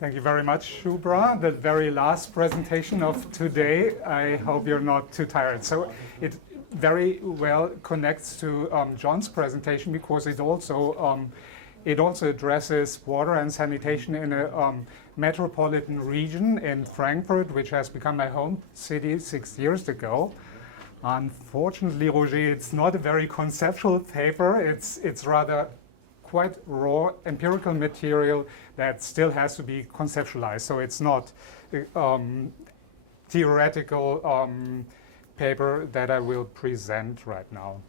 Thank you very much, Shubra. The very last presentation of today. I hope you're not too tired. So it very well connects to John's presentation because it also addresses water and sanitation in a metropolitan region in Frankfurt, which has become my home city 6 years ago. Unfortunately, Roger, it's not a very conceptual paper. It's rather quite raw empirical material that still has to be conceptualized. So it's not theoretical paper that I will present right now.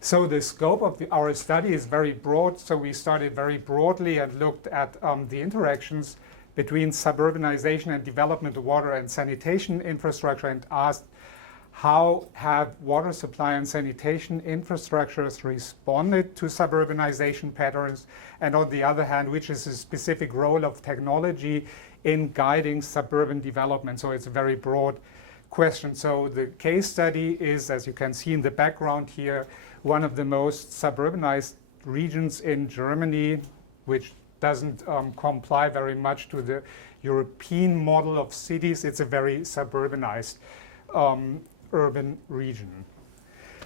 So the scope of our study is very broad. So we started very broadly and looked at the interactions between suburbanization and development of water and sanitation infrastructure and asked how have water supply and sanitation infrastructures responded to suburbanization patterns, and on the other hand, which is a specific role of technology in guiding suburban development. So it's a very broad question. So the case study is, as you can see in the background here, one of the most suburbanized regions in Germany, which doesn't comply very much to the European model of cities. It's a very suburbanized urban region.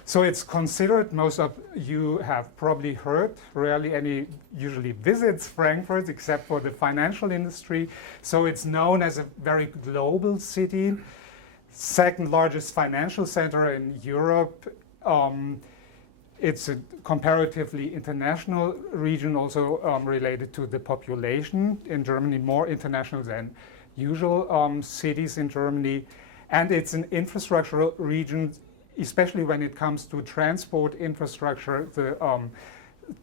So it's considered, most of you have probably heard, rarely any usually visits Frankfurt except for the financial industry. So it's known as a very global city, second largest financial center in Europe. It's a comparatively international region, also related to the population in Germany, more international than usual cities in Germany. And it's an infrastructural region, especially when it comes to transport infrastructure, the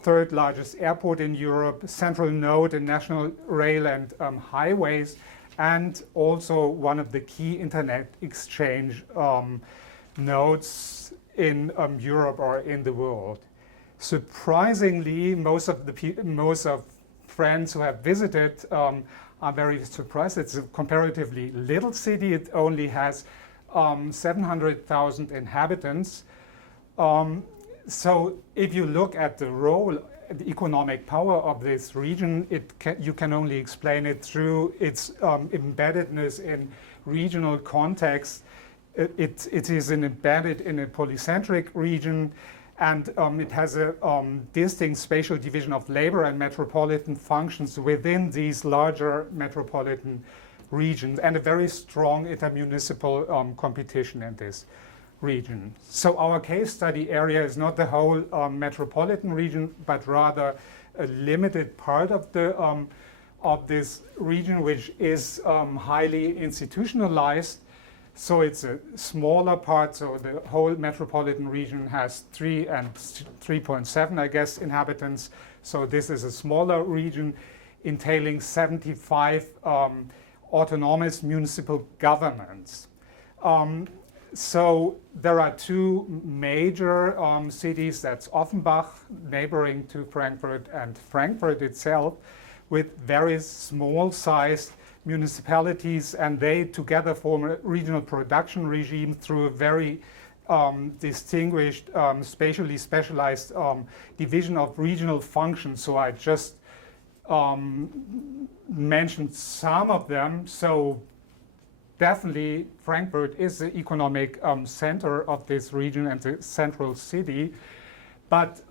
third largest airport in Europe, central node in national rail and highways, and also one of the key internet exchange nodes in Europe or in the world. Surprisingly, most of friends who have visited are very surprised. It's a comparatively little city. It only has 700,000 inhabitants. So if you look at the role, the economic power of this region, you can only explain it through its embeddedness in regional context. It is embedded in a polycentric region, and it has a distinct spatial division of labor and metropolitan functions within these larger metropolitan regions, and a very strong intermunicipal competition in this region. So our case study area is not the whole metropolitan region, but rather a limited part of this region, which is highly institutionalized. So it's a smaller part. So the whole metropolitan region has 3 and 3.7, I guess, inhabitants. So this is a smaller region entailing 75 autonomous municipal governments. So there are two major cities, that's Offenbach, neighboring to Frankfurt, and Frankfurt itself, with very small-sized municipalities, and they together form a regional production regime through a very distinguished, spatially specialized division of regional functions. So I just mentioned some of them. So definitely Frankfurt is the economic center of this region and the central city. But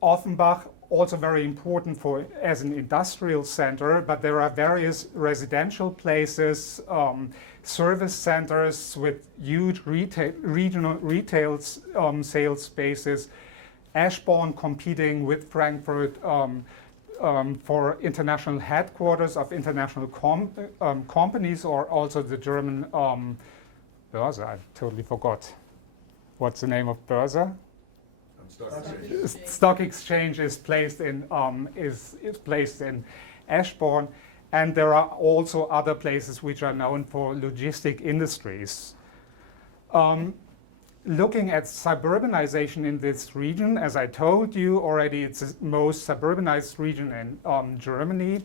Offenbach, also very important as an industrial center, but there are various residential places, service centers with huge regional retail sales spaces. Eschborn competing with Frankfurt for international headquarters of international companies, or also the German Börse. I totally forgot. What's the name of Börse? Stock exchange is placed in Eschborn, and there are also other places which are known for logistic industries. Looking at suburbanization in this region, as I told you already, it's the most suburbanized region in Germany.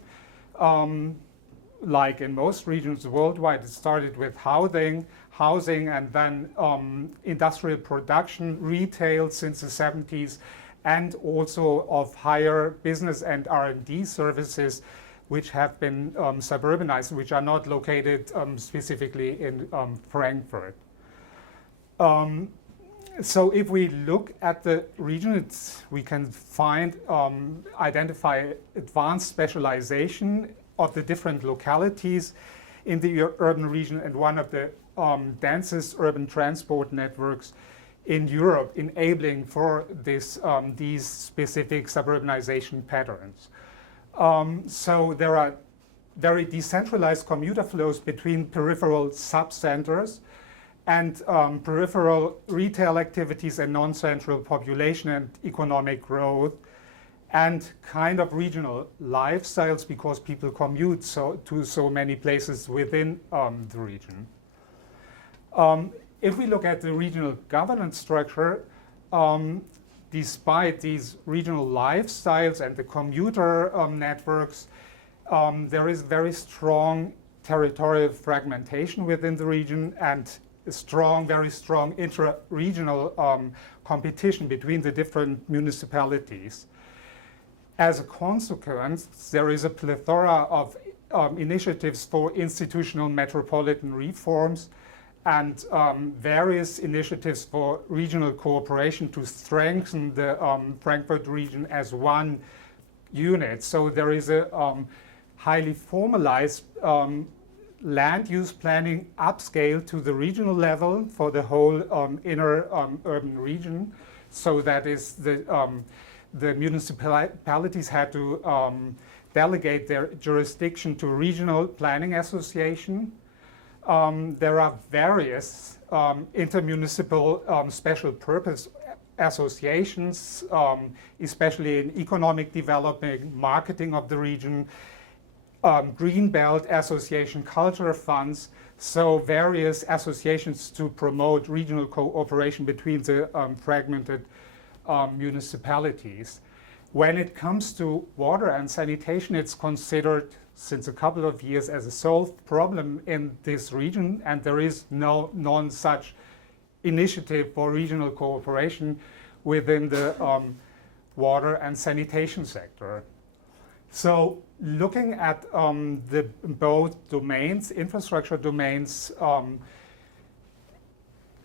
Like in most regions worldwide, it started with housing, and then industrial production, retail since the 70s, and also of higher business and R&D services which have been suburbanized, which are not located specifically in Frankfurt. So if we look at the region, we can find, identify advanced specialization of the different localities in the urban region, and one of the densest urban transport networks in Europe, enabling for this, these specific suburbanization patterns. So there are very decentralized commuter flows between peripheral sub-centers and peripheral retail activities and non-central population and economic growth, and kind of regional lifestyles because people commute to so many places within the region. If we look at the regional governance structure, despite these regional lifestyles and the commuter networks, there is very strong territorial fragmentation within the region and very strong intra-regional competition between the different municipalities. As a consequence, there is a plethora of initiatives for institutional metropolitan reforms and various initiatives for regional cooperation to strengthen the Frankfurt region as one unit. So there is a highly formalized land use planning upscale to the regional level for the whole inner urban region. So that is the municipalities had to delegate their jurisdiction to regional planning association. There are various intermunicipal special purpose associations, especially in economic development, marketing of the region, Greenbelt Association, culture funds, so various associations to promote regional cooperation between the fragmented municipalities. When it comes to water and sanitation, it's considered since a couple of years as a solved problem in this region, and there is none such initiative for regional cooperation within the water and sanitation sector. So looking at the both domains, infrastructure domains,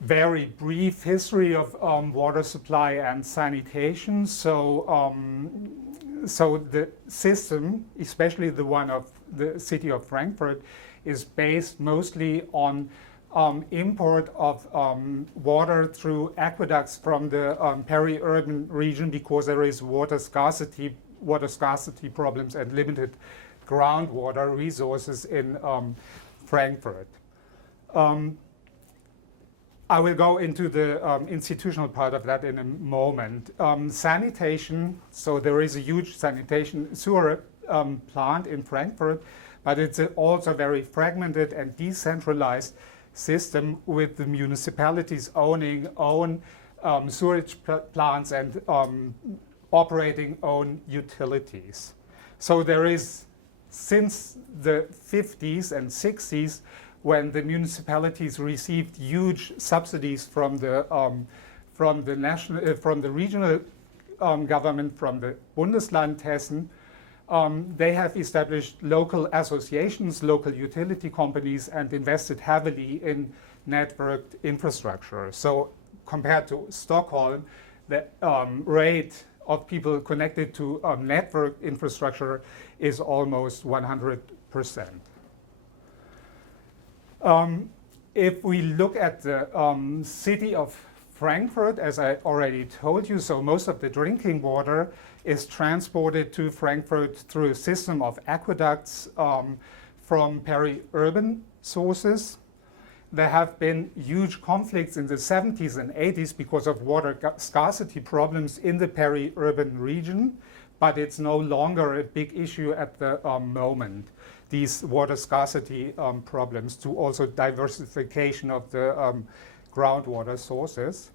very brief history of water supply and sanitation. So, so the system, especially the one of the city of Frankfurt, is based mostly on import of water through aqueducts from the peri-urban region because there is water scarcity problems and limited groundwater resources in Frankfurt. I will go into the institutional part of that in a moment. Sanitation, so there is a huge sanitation sewer plant in Frankfurt, but it's also very fragmented and decentralized system with the municipalities owning own sewage plants and operating own utilities. So there is, since the 50s and 60s, when the municipalities received huge subsidies from the regional government, from the Bundesland Hessen, they have established local associations, local utility companies, and invested heavily in networked infrastructure. So compared to Stockholm, the rate of people connected to network infrastructure is almost 100%. If we look at the city of Frankfurt, as I already told you, so most of the drinking water is transported to Frankfurt through a system of aqueducts from peri-urban sources. There have been huge conflicts in the 70s and 80s because of water scarcity problems in the peri-urban region, but it's no longer a big issue at the moment. These water scarcity problems, to also diversification of the groundwater sources.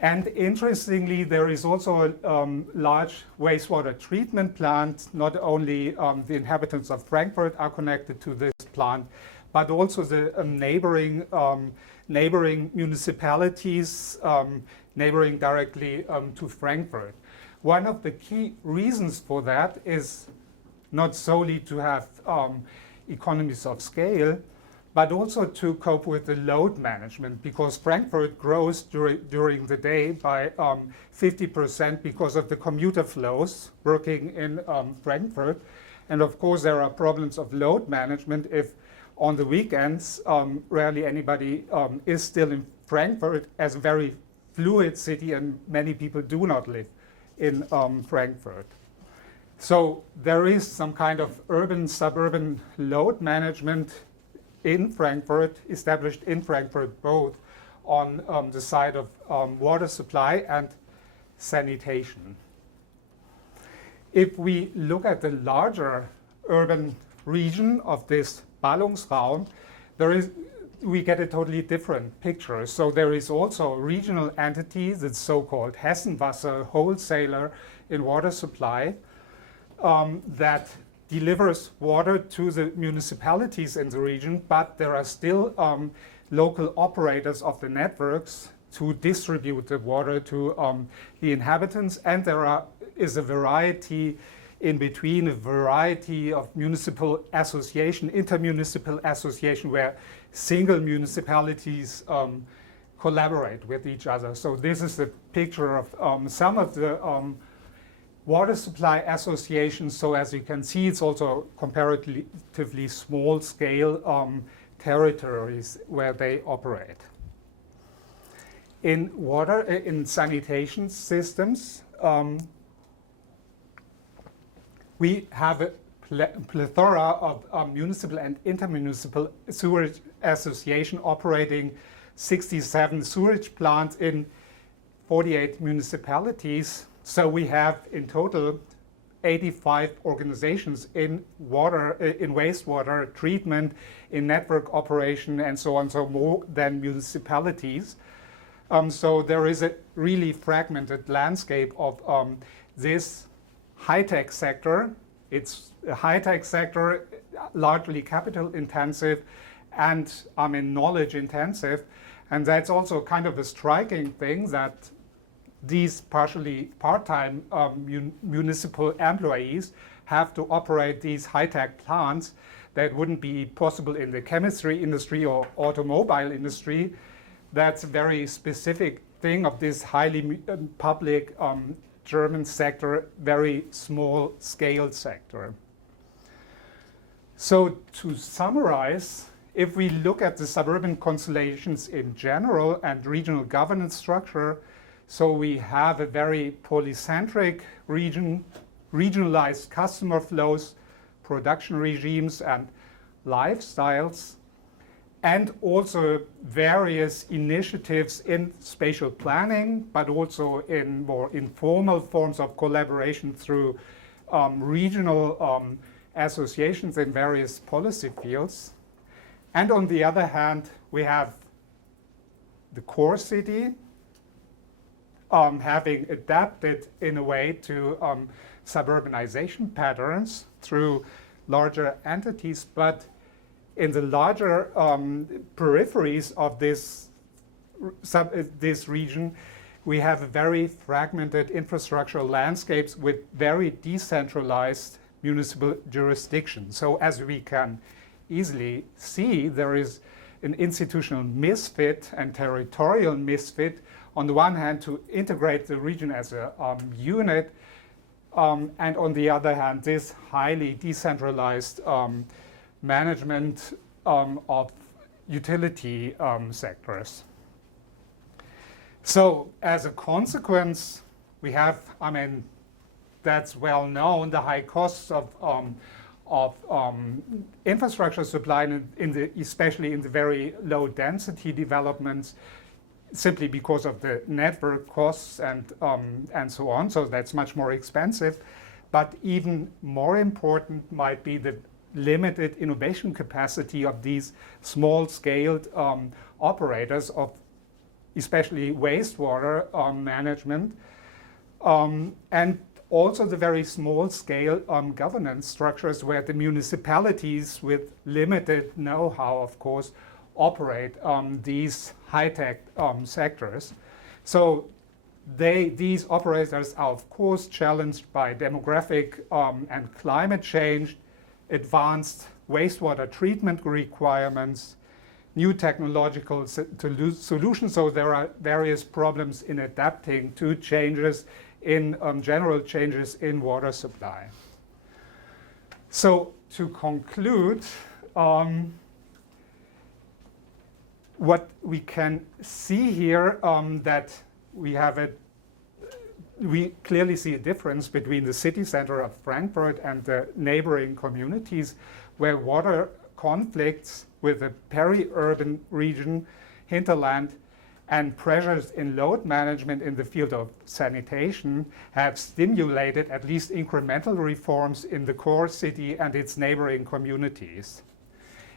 And interestingly, there is also a large wastewater treatment plant. Not only the inhabitants of Frankfurt are connected to this plant, but also the neighboring municipalities neighboring directly to Frankfurt. One of the key reasons for that is not solely to have economies of scale, but also to cope with the load management, because Frankfurt grows during the day by 50% because of the commuter flows working in Frankfurt. And of course, there are problems of load management if on the weekends, rarely anybody is still in Frankfurt as a very fluid city, and many people do not live in Frankfurt. So there is some kind of urban-suburban load management in Frankfurt, established in Frankfurt, both on the side of water supply and sanitation. If we look at the larger urban region of this Ballungsraum, we get a totally different picture. So there is also a regional entity, the so-called Hessenwasser wholesaler in water supply, that delivers water to the municipalities in the region, but there are still local operators of the networks to distribute the water to the inhabitants, and there is a variety in between, a variety of municipal association, intermunicipal association, where single municipalities collaborate with each other. So this is a picture of some of the water supply associations. So as you can see, it's also comparatively small scale territories where they operate. In sanitation systems, we have a plethora of municipal and intermunicipal sewerage association operating 67 sewerage plants in 48 municipalities. So we have in total 85 organizations in wastewater treatment, in network operation, and so on, so more than municipalities. So there is a really fragmented landscape of this high-tech sector. It's a high-tech sector, largely capital intensive and knowledge intensive. And that's also kind of a striking thing, that these partially part-time municipal employees have to operate these high-tech plants that wouldn't be possible in the chemistry industry or automobile industry. That's a very specific thing of this highly public German sector, very small scale sector. So to summarize, if we look at the suburban constellations in general and regional governance structure, so we have a very polycentric region, regionalized customer flows, production regimes and lifestyles, and also various initiatives in spatial planning, but also in more informal forms of collaboration through regional associations in various policy fields. And on the other hand, we have the core city having adapted in a way to suburbanization patterns through larger entities, but in the larger peripheries of this region, we have very fragmented infrastructural landscapes with very decentralized municipal jurisdictions. So as we can easily see, there is an institutional misfit and territorial misfit. On the one hand, to integrate the region as a unit, and on the other hand, this highly decentralized management of utility sectors. So as a consequence, we have, that's well known, the high costs of infrastructure supply, especially in the very low density developments, simply because of the network costs and so on. So that's much more expensive. But even more important might be the limited innovation capacity of these small-scaled operators of especially wastewater management, and also the very small-scale governance structures where the municipalities with limited know-how, of course, operate these high-tech sectors. So these operators are of course challenged by demographic and climate change, advanced wastewater treatment requirements, new technological solutions. So there are various problems in adapting to changes in general changes in water supply. So to conclude, what we can see here that we clearly see a difference between the city center of Frankfurt and the neighboring communities, where water conflicts with the peri-urban region, hinterland, and pressures in load management in the field of sanitation have stimulated at least incremental reforms in the core city and its neighboring communities.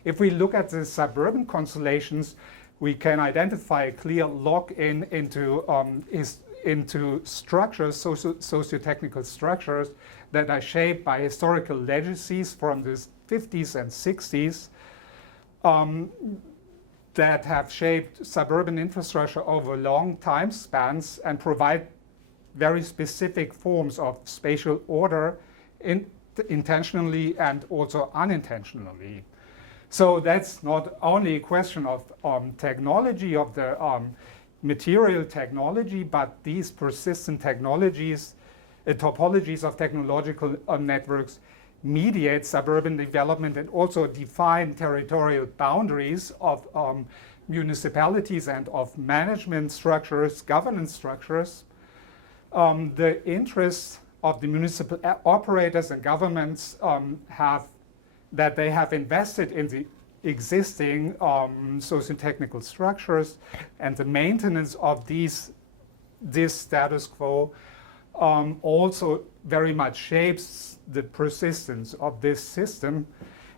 If we look at the suburban constellations, we can identify a clear lock-in into structures, socio-technical structures that are shaped by historical legacies from the 50s and 60s that have shaped suburban infrastructure over long time spans and provide very specific forms of spatial order intentionally and also unintentionally. So that's not only a question of technology, of the material technology, but these persistent technologies, topologies of technological networks mediate suburban development and also define territorial boundaries of municipalities and of management structures, governance structures. The interests of the municipal operators and governments that they have invested in the existing socio-technical structures and the maintenance of this status quo also very much shapes the persistence of this system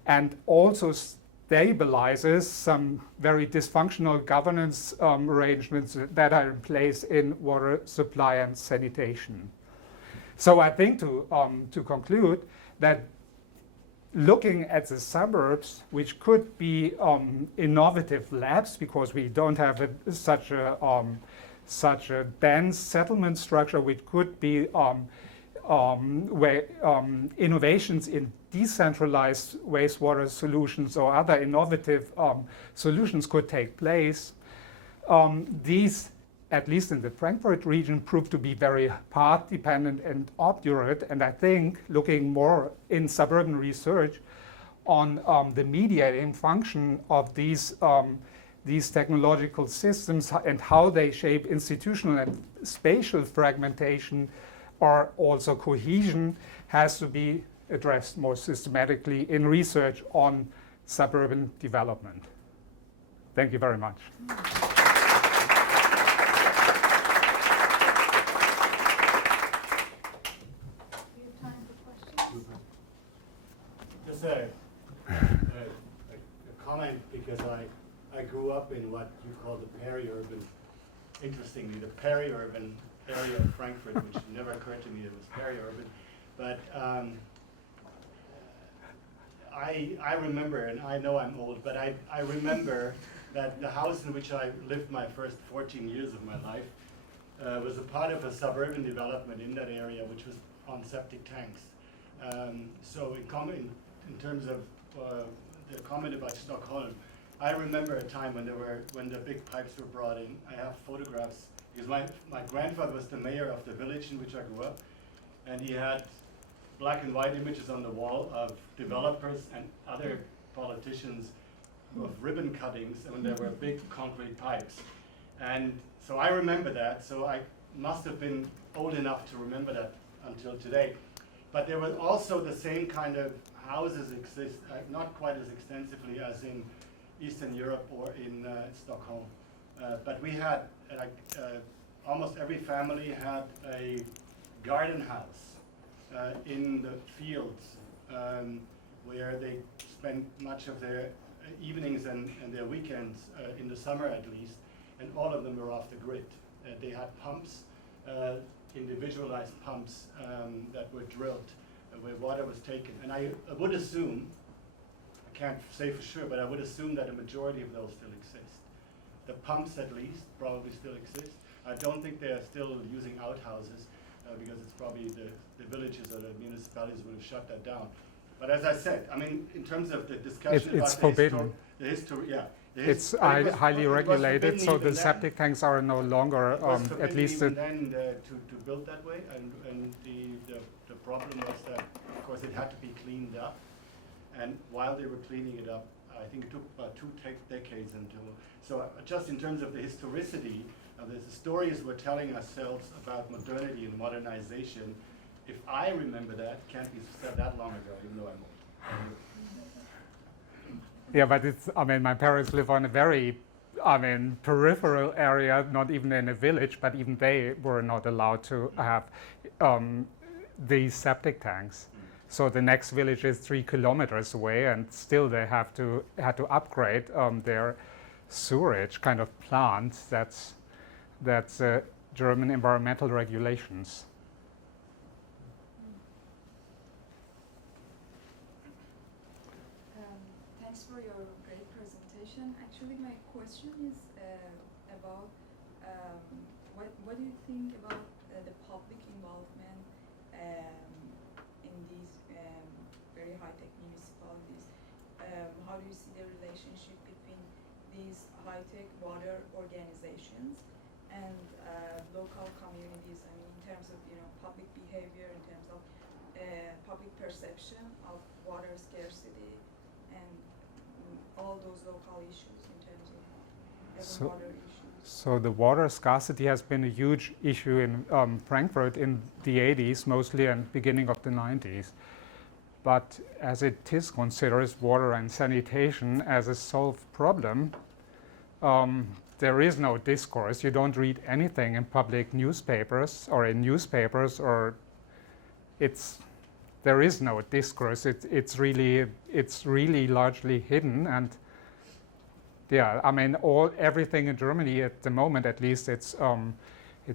and also stabilizes some very dysfunctional governance arrangements that are in place in water supply and sanitation. So I think to conclude that looking at the suburbs, which could be innovative labs because we don't have such a dense settlement structure, which could be where innovations in decentralized wastewater solutions or other innovative solutions could take place. These, at least in the Frankfurt region, proved to be very path dependent and obdurate. And I think looking more in suburban research on the mediating function of these technological systems and how they shape institutional and spatial fragmentation or also cohesion has to be addressed more systematically in research on suburban development. Thank you very much. Just a comment, because I grew up in what you call the peri-urban, interestingly, the peri-urban area of Frankfurt, which never occurred to me it was peri-urban. But I remember, and I know I'm old, but I remember that the house in which I lived my first 14 years of my life was a part of a suburban development in that area, which was on septic tanks. So in terms of the comment about Stockholm, I remember a time when the big pipes were brought in. I have photographs because my grandfather was the mayor of the village in which I grew up, and he had black and white images on the wall of developers and other politicians of ribbon cuttings, and there were big concrete pipes. And so I remember that, so I must have been old enough to remember that until today. But there was also the same kind of houses exist, not quite as extensively as in Eastern Europe or in Stockholm. But we had, almost every family had a garden house in the fields where they spent much of their evenings and their weekends, in the summer at least, and all of them were off the grid. They had pumps, individualized pumps that were drilled where water was taken. And I would assume, I can't say for sure, but I would assume that a majority of those still exist. The pumps at least probably still exist. I don't think they are still using outhouses because it's probably the villages or the municipalities would have shut that down. But as I said, I mean, in terms of the discussion It's about forbidden. the history, yeah. It's but it was- highly it was regulated, forbidden so even the then. septic tanks are no longer, It was at forbidden least even then to build that way, and the problem was that, of course, it had to be cleaned up. And while they were cleaning it up, I think it took about two decades until. So just in terms of the historicity, the stories we're telling ourselves about modernity and modernization, if I remember that, can't be said that long ago, even though I'm old. yeah, but it's, I mean, my parents live on a very, I mean, peripheral area, not even in a village, but even they were not allowed to have these septic tanks. So the next village is 3 kilometers away, and still they had to upgrade their sewerage kind of plant. That's German environmental regulations. Thanks for your great presentation. Actually, my question is about what do you think about the public involvement in these very high-tech municipalities? How do you see the relationship between these high-tech water organizations and local communities? I mean, in terms of public behavior, in terms of public perception of water scarcity, and all those local issues in terms of water issues. So the water scarcity has been a huge issue in Frankfurt in the 80s, mostly, and beginning of the 90s. But as it is considered water and sanitation as a solved problem, there is no discourse. You don't read anything in public newspapers or in newspapers, or there is no discourse. It's really largely hidden, and yeah, I mean, everything in Germany at the moment, at least, it's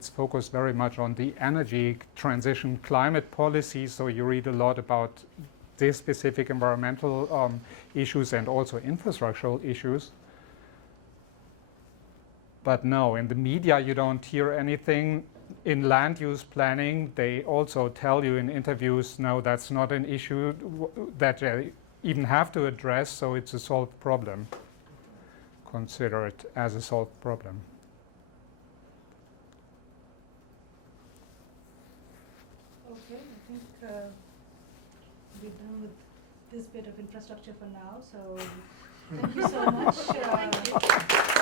focused very much on the energy transition, climate policy. So you read a lot about these specific environmental issues and also infrastructural issues. But no, in the media you don't hear anything. In land use planning, they also tell you in interviews, no, that's not an issue that they even have to address, so it's a solved problem. Consider it as a solved problem. Okay, I think we're done with this bit of infrastructure for now, so thank you so much.